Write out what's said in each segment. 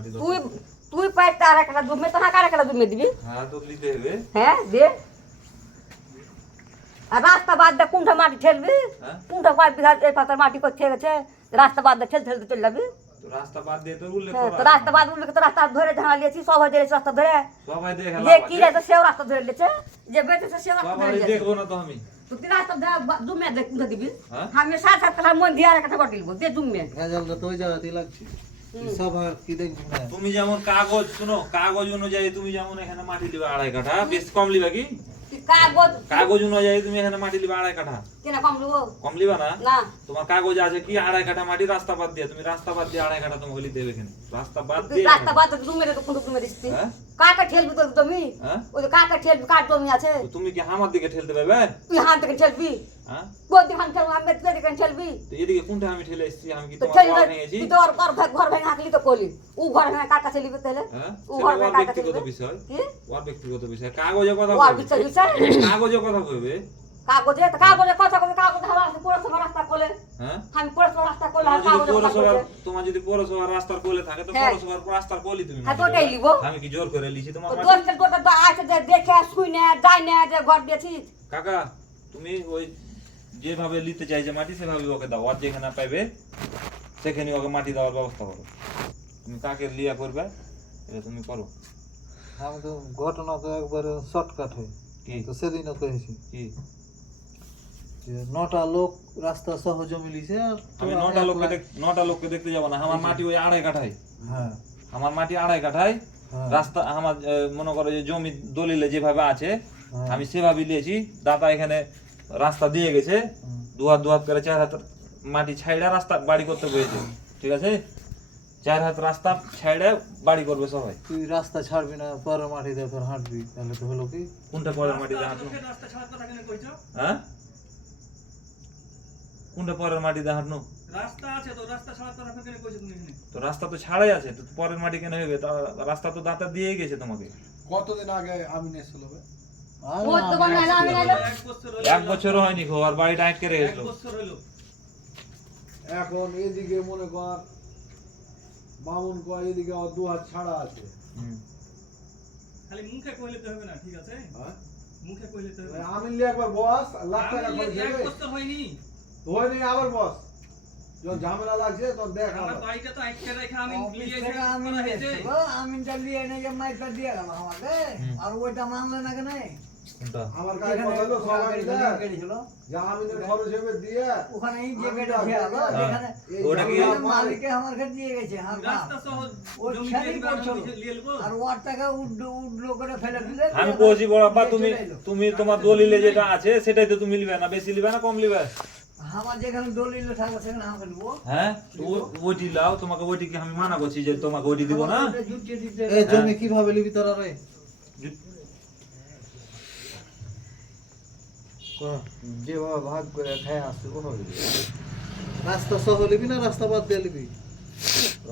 মাটি দাও। তুই পাইতে আর একটা জমি তো না কার একটা জমি দিবি? হ্যাঁ তো নিতে হবে। হ্যাঁ দে। আর রাস্তা বাদ দে কোনটা মাটি ঠেলবি? হ্যাঁ কোনটা কয় বিঘা এই পাতার মাটি করে ঠেলেছে রাস্তা বাদ দে ঠেলতে চলে যাবি। তো রাস্তা বাদ দিয়ে তো উল্লেখ হ্যাঁ করা তো রাস্তা বাদ উঠলে তো রাস্তা ধরে ঝাড়া লিয়েছি সবাই দিয়েছি রাস্তা ধরে সবাই দেখে যে লাভ কি আছে। রেছে সেও রাস্তা ধরে লিয়েছে যে বেঁচেছে সেও রাস্তা ধরে সবাই লিয়েছে। দেখবো না তো আমি। তো তুই রাস্তা জুমে দেখ কোনটা দিবি? হ্যাঁ আমি 7-7 কাঠা মন দিয়ে আর একটা করে দিব দে জুমে। গাজালটা তো ওই জায়গাতেই লাগছে সব আর কি দেখবো না তুমি যেমন কাগজ শুনো কাগজ অনুযায়ী তুমি যেমন এখানে মাটি দিবে 2.5 কাঠা বেশ কম লিবা কি কাগজ কাগজ অনুযায়ী তুমি এখানে মাটি দিবে 2.5 কাঠা কেন কম দেবো? কম লিবা না না তোমার কাগজ আছে কি 2.5 কাঠা মাটি রাস্তা বাদ দিয়ে তুমি রাস্তা বাদ দিয়ে 2.5 কাঠা তোমাকে লিতে হবে এখানে রাস্তা বাদ তুই দিয়ে রাস্তা বাদ জুমে রে তো কোনটা জুমে দিস তুই? হ্যাঁ কাকা ঠেলবি তোর জমি? হ্যাঁ ওই কাকা ঠেলবি কার জমি আছে? তো তুমি কি আমার দিকে ঠেলতে পারবে তুই হাত থেকে ঠেলবি? হ্যাঁ গোদি হাত ঠেলবি আমি তোর দিকে ঠেলবি? তো এদিকে কোনটা আমি ঠেলে এসেছি আমি কি তো তোমার ঠেলবি ঘর ভেঙেছি তুই তো ওর ঘর ভেঙে হাঁকলি তো কলি ও ঘর ভেঙে কার কাছে লিবি তাহলে? হ্যাঁ ও সেটা ঘর ওর ভেঙে কার কাছে ব্যক্তিগত লিবি? বিষয় কি? ওর ব্যক্তিগত বিষয় কাগজে কথা ও আর বলবে বিচার বিচার কাগজে কথা কইবে কাগজে তো কাগজে কথা বলে কাগজ হারা আছে পৌরসভা রাস্তা কোলে হ্যাঁ আমি পৌরসভা রাস্তা কোলে আর তোমার যদি কাগজে কথা পৌরসভার বলে তোমার যদি পৌরসভার রাস্তার কোলে থাকে তো হ্যাঁ। পৌরসভার রাস্তার কোলে তুমি হ্যাঁ, মাটি তো ওটাই দেবে। লিব। আমি কি জোর করে লিছি তোমার তো মাটি? দোস্তের তোটা তো আছে যে দেখে শুনে যাই না যে ঘর দিয়েছিস কাকা তুমি ওই যেভাবে নিতে চাইছে মাটি সেভাবে ওকে দাও আর যেখানে পাইবে সেখানে ওকে মাটি দেওয়ার ব্যবস্থা করো তুমি কাকে লিয়া করবে এটা তুমি করো আমি তো ঘটনা তো একবারে শর্টকাট হয় কি তো সেদিনও কয়েছি কি যে 9টা লোক রাস্তা সহ জমি লিছে আর আমি তোরা 9টা লোককে দেখতে যাব না আমার মাটি ওই 2.5 কাঠায় হ্যাঁ আমার মাটি 2.5 কাঠায় হ্যাঁ। রাস্তা আমার মনে করো যে জমি দলিলে যেভাবে আছে হ্যাঁ। আমি সেভাবে নিয়েছি দাদা এখানে রাস্তা দিয়ে গেছে হুম। দুহাত করে 4 হাত মাটি ছাইড়া রাস্তা বাড়ি করতে হয়েছে ঠিক আছে 4 হাত রাস্তা ছাইড়া বাড়ি করবে সবাই তুই রাস্তা ছাড়বি না পরে মাটি দিয়ে তোর হাঁটবি তাহলে তো হলো কি কোনটা পরের মাটি দিয়ে হাঁটনো হ্যাঁ কোনটা পরের মাটি দিয়ে হাঁটনো রাস্তা আছে তো রাস্তা ছাড়া তো রাখা কেন কইছো তুমি এখানে তো রাস্তা তো ছাড়াই আছে তো পরের মাটি কেন হবে তা রাস্তা তো দাতা দিয়েই গেছে তোমাকে কতদিন আগে আমি এসেছিল আর ওর তো বানাই না আমি নাইলো 1 বছর হলো 1 বছরও হয়নি খো আর বাড়িটা আটকে 1 রেখেছিল বছর হলো এখন এদিকে মনে কর মামুন কয় এদিকে আমার 2 হাত ছাড়া আছে খালি মুখে কইলে তো হবে না ঠিক আছে হ্যাঁ? মুখে কইলে তো হবে না। আমি নিয়ে একবার বস লাখ টাকা আমি করে 1 দেবে বছর হয়নি হয়নি আবার বস যখন ঝামেলা লাগছে তখন দেখ আমার আবার। বাড়িটা তো আটকে রেখে আমি অফিস লিয়ে থেকে আমি করা হয়েছে এসেছিল, আমিনটা নিয়ে এনে যে মাইকটা দিয়ে গেল আমাকে, আর ওইটা মানলে না কেন? কোনটা আমার কাছে যেখানে কথা হলো সবাই গাড়ি মিলে কেটেছিল, যে আমিনের খরচ হবে দিয়ে ওখানে এই যে আমি কেটে তো খেয়ে গেলো, আগে- যেখানে এই ওটা কি- ঝামেলা মালিকে আমার কাছে দিয়ে গেছে, হ্যাঁ, রাস্তা সহ ওই জমি খেয়ালি দিয়ে করছিল। লিয়ে নেবো আর ওর টাকা উড্ডো করে ফেলে দিলে, আমি বলছি বড় আপা দিয়ে তুমি চলে এলো। তুমি তোমার দলিলে যেটা আছে সেটাই তো তুমি নিবে না বেশি নিবে না কম নিবে আমার যেখানে দলিল থাকবে সেখানে আমাকে নেবো। হ্যাঁ তো ওইটি লাও তোমাকে ওইটিকে আমি মানা করছি যে তোমাকে ওইটি দিব না আমাকে ওটা জুটিয়ে দিতে এই জমি কিভাবে লিবি তোরা রে যেভাবে ভাগ করে খায় আসছে ওভাবে রাস্তা সহ লিবি না রাস্তা বাদ দিয়ে লিবি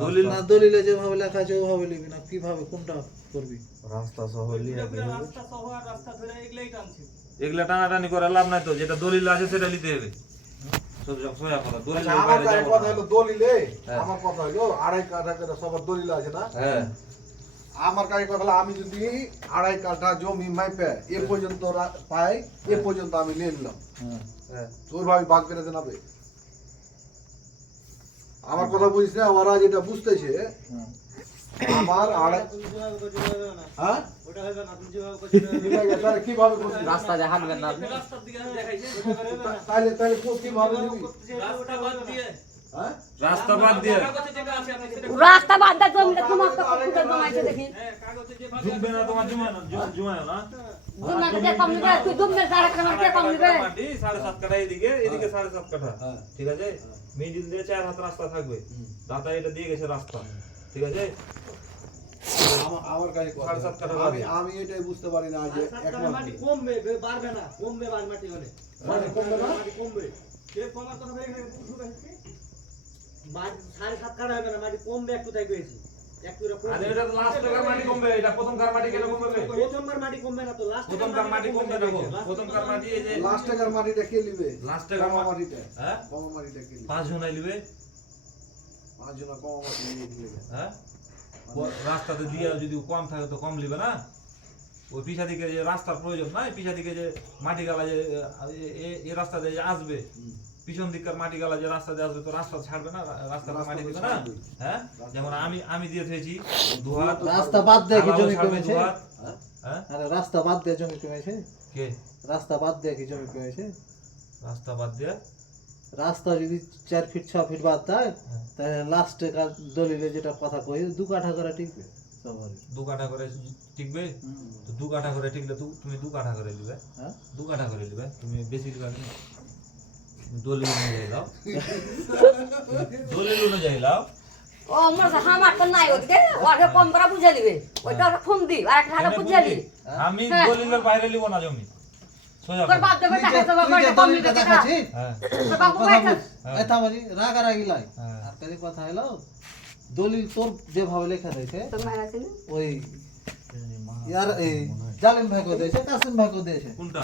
দলিল না দলিলে যেভাবে লেখা আছে ওভাবে লিবি না কিভাবে কোনটা করবি রাস্তা সহ লিয়ে রাস্তা সহ আর রাস্তা ধরে এগুলাই টানছে এগুলা টানাটানি করে লাভ নাই তো যেটা দলিল আছে সেটা নিতে হবে সোজা কথা দলিল আচ্ছা, আমার কাছে কথা হলো দলিলে আমার কথা হলো 2.5 কাঠা করে সবার দলিল আছে না হ্যাঁ আমার কাছে কথা হলো আমি যদি 2.5 কাঠা জমি মাইপে এ পর্যন্ত পাই এ পর্যন্ত আমি নিয়ে নিলাম হ্যাঁ তোর ভাবি ভাগ করে দেনাবে আমার কথা বুঝিস না ওরা যেটা বুঝতেছে আমার হ্যাঁ তাহলে কিভাবে করছিস? রাস্তার দিকে দেখাইছে তাহলে কিভাবে নিবি? রাস্তা বাদ দিয়ে হ্যাঁ রাস্তা বাদ দিয়ে কাগজে যেটা আছে আপনি সেটা রাস্তা বাদ দে জমিটা তোমার তো কুকুরে জমাইছে দেখি হ্যাঁ কাগজে যে ভাগ ঢুকবে না তোমার জুমায় না জমিটা যে কম নিবে তুই জমি সারা কাছে কম নিবে মাটি 7.5 কাঠা এদিকে 7.5 কাঠা হ্যাঁ। ঠিক আছে মিডিল দিয়ে 4 হাত রাস্তা থাকবে দাদা এটা দিয়ে গেছে রাস্তা ঠিক আছে আমার কাছে কথা। 7.5 কাঠা আমি এটাই বুঝতে পারি না যে এক মাটি কমবে বাড়বে না কমবে মাটি হলে মাটি কমবে না? মাটি কমবে কে কমার কথা বলে এখানে উঠবে মাটি 7.5 কাটা হবে না মাটি কমবে একটু তাই কইছি একটু এরকম আরে এটা লাস্ট টাকার মাটি কমবে এটা প্রথমকার মাটি কেন কমবে প্রথমবার মাটি কমবে না তো লাস্ট প্রথমকার মাটি কমবে না গো প্রথমকার মাটি এই যে লাস্ট টাকার মাটিটা কে নিবে লাস্ট টাকার কমা মাটিটা হ্যাঁ কমা মাটিটা কে নিবে 5 জন নিবে 5 জন কমা মাটি নিয়ে নিবে হ্যাঁ রাস্তাতে দিয়ে যদি কম থাকে তো কম নিবে না। ওই পিছা দিকে যে রাস্তার প্রয়োজন নাই, পিছা দিকে যে মাটি গালা যে এই রাস্তা দিয়ে যে আসবে, পিছন দিককার মাটি গালা যে রাস্তা দিয়ে আসবে তো রাস্তা ছাড়বে না, রাস্তাটা মাটি দিবে না। হ্যাঁ, যেমন আমি দিয়ে থেছি দুহাত, রাস্তা বাদ দিয়ে কি জমি ছাড়বে কমেছে? দুহাত। হ্যাঁ, আরে রাস্তা বাদ দিয়ে জমি কমেছে? কে রাস্তা বাদ দিয়ে কি জমি কমেছে? রাস্তা বাদ দিয়ে? রাস্তা যদি 4 ফিট 6 ফিট বাদ দেয় তাহলে লাস্টে কার দলিলে যেটা কথা কই 2 কাঠা করে টিকবে সবারই। 2 কাঠা করে টিকবে তো 2 কাঠা করে টিকলে তুমি 2 কাঠা করে নিবে। হ্যাঁ 2 কাঠা করে নিবে, তুমি বেশি দিবে না। দলিল অনুযায়ী দাও, দলিল অনুযায়ী দাও। ও মোর হামার তো নাই ওদিকে ওকে কম করে বুঝে নিবে ওইটা ফোন দি আর একটা হাতে বুঝে নি আমি দলিলের বাইরে নিব না জমি, সোজা তোর বাপ দেবে টাকা তো বাবা তুই যে কম দলিলটা নিবে টাকা দেখাচ্ছি হ্যাঁ তোর বাপ কইছে এই থামাজি রাগারাগি লাই। হ্যাঁ। আর কাজে কথা হলো দলিল তোর যেভাবে লেখা দিয়েছে তোর মায়ের আছে না ওই ইয়ার এই জালিম ভাইকে দিয়েছে, কাসিম ভাইকে দিয়েছে, কোনটা?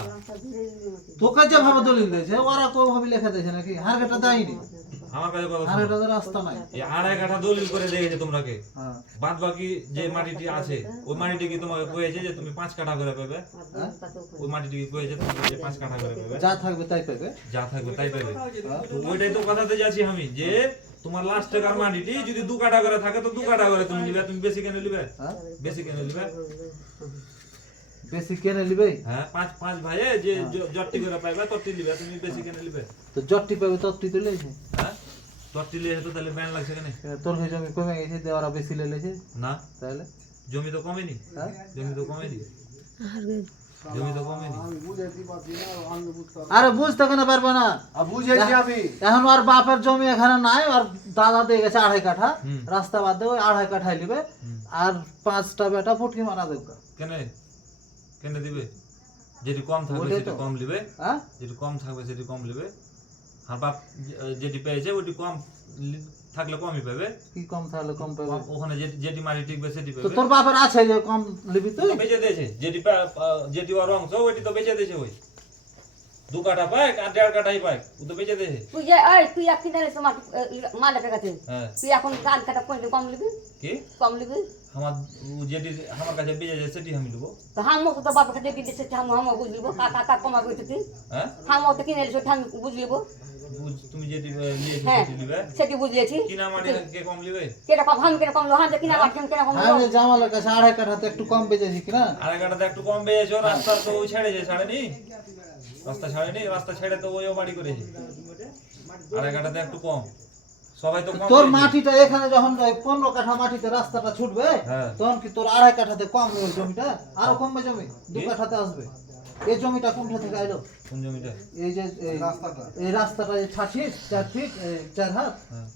তোকে যেভাবে দলিল দিয়েছে ওরা কোভাবে লেখা দিয়েছে নাকি? হারঘাটা দেয়নি, আমার কাছে কথা শোনো। হারঘাটা তো রাস্তা নাই। এই 2.5 কাঠা দলিল করে দিয়েছে তোমরাকে, হ্যাঁ বাদ বাকি যে মাটিটি আছে ওই মাটিটি কি তোমাকে কয়েছে যে তুমি 5 কাঠা করে পাবে? ওই মাটিটি কি কয়েছে তুমি যে 5 কাঠা করে পাবে? যা থাকবে তাই পাবে। যা থাকবে তাই পাবে। তো ওইটাই তো কথাতে যাচ্ছি আমি, যে তোমার লাস্ট টাকার মাটিটি যদি 2 কাঠা করে থাকে তো 2 কাঠা করে তুমি নিবে, তুমি বেশি কেন নিবে? হ্যাঁ বেশি কেন নিবে? বেশি কেনে নিবে? হ্যাঁ, 5 ভাইয়ে যে জটটি করে পাইবে তটটি নিবে, তুমি বেশি কেন নিবে? তো জটটি পাবে তটটি তো লেছে। হ্যাঁ, তটটি লিয়ে তো তাহলে ব্যান লাগছে কেন? তোর হয়ে জমি কমে গেছে দিয়ে ওরা বেশি লেছে না, তাহলে? জমি তো কমেনি, হ্যাঁ জমি তো কমেনি, জমি তো কমেনি। আমি বুঝাইতে পারছি না, আমি বুঝতে পারছি আরে বুঝতে কেন পারবে না? বুঝেছি আমি। এখন আর বাপের জমি এখানে নাই, আর দাদা দিয়ে গেছে 2.5 কাঠা, হুম। রাস্তা বাদ দিয়ে ওই 2.5 কাঠায় নিবে, হুম। আর 5টা বেটা ফুটকি মারা দেবে। কেন কেন দিবে? যেটি কম থাকবে ওটাই সেটি তো। কম নিবে, হ্যাঁ যেটি কম থাকবে সেটি কম নিবে। আর বাপ যেটি পেয়েছে ওটি কম থাকলে কমই পাবে, কি কম থাকলে কম পাবে? ওখানে যেটি মাটি টিকবে সেটি তো পাবে। তোর বাপের আছে যে কম নিবি তুই? তো বেচে দিয়েছে, যেটি ওর অংশ ওইটি তো বেচে দিয়েছে। ওই 2 কাঠা পায় আর 1.5 কাঠাই পায়, ও তো বেচে দিয়েছে। তুই যে এই তুই এক কিনে তোমার মালিকের কাছে হ্যাঁ, তুই এখন গান কাটা পয়সা কম নিবি কি কম নিবি যেটি আমার কাছে বেচেছে সেটি আমি নেবো। তো হামও তো বাবার কাছে দিয়ে দিচ্ছে হামও বুঝলিব কাকা কমাবে তুই হ্যাঁ, হামও তো কিনে এসে হাম বুঝলিব তুমি যেটি নিয়েছো হ্যাঁ সেটি নিবে। সেটি বুঝিয়েছি কিনা মাটি কে কম নিবে? কেটা কম হাম কেটা কম লো হাম কিনা মাঠ কেনা কম আমি জামালের কাছে 2.5 কাঠাতে একটু কম বেচেছি কিনা? 2.5 কাঠাতে একটু কম বেচেছো, রাস্তা তো ওই ছাড়েছে, ছাড়েনি? রাস্তা ছাড়েনি, রাস্তা ছেড়ে তো ওইও বাড়ি করেছে। 2.5 কাঠাতে একটু কম, সবাই তো কম তোর পেয়েছে। মাটিটা এখানে যখন ওই 15 কাঠা মাটিতে রাস্তাটা ছুটবে হ্যাঁ। তখন কি তোর 2.5 কাঠাতে কম হবে জমিটা? আরো কমবে জমি, 2 কি? কাঠাতে আসবে। এই জমিটা কোনটা থেকে আইলো? কোন জমিটা? এই যে রাস্তাটা। এই রাস্তাটা 6 ফিট 4 ফিট 4 হাত, হ্যাঁ।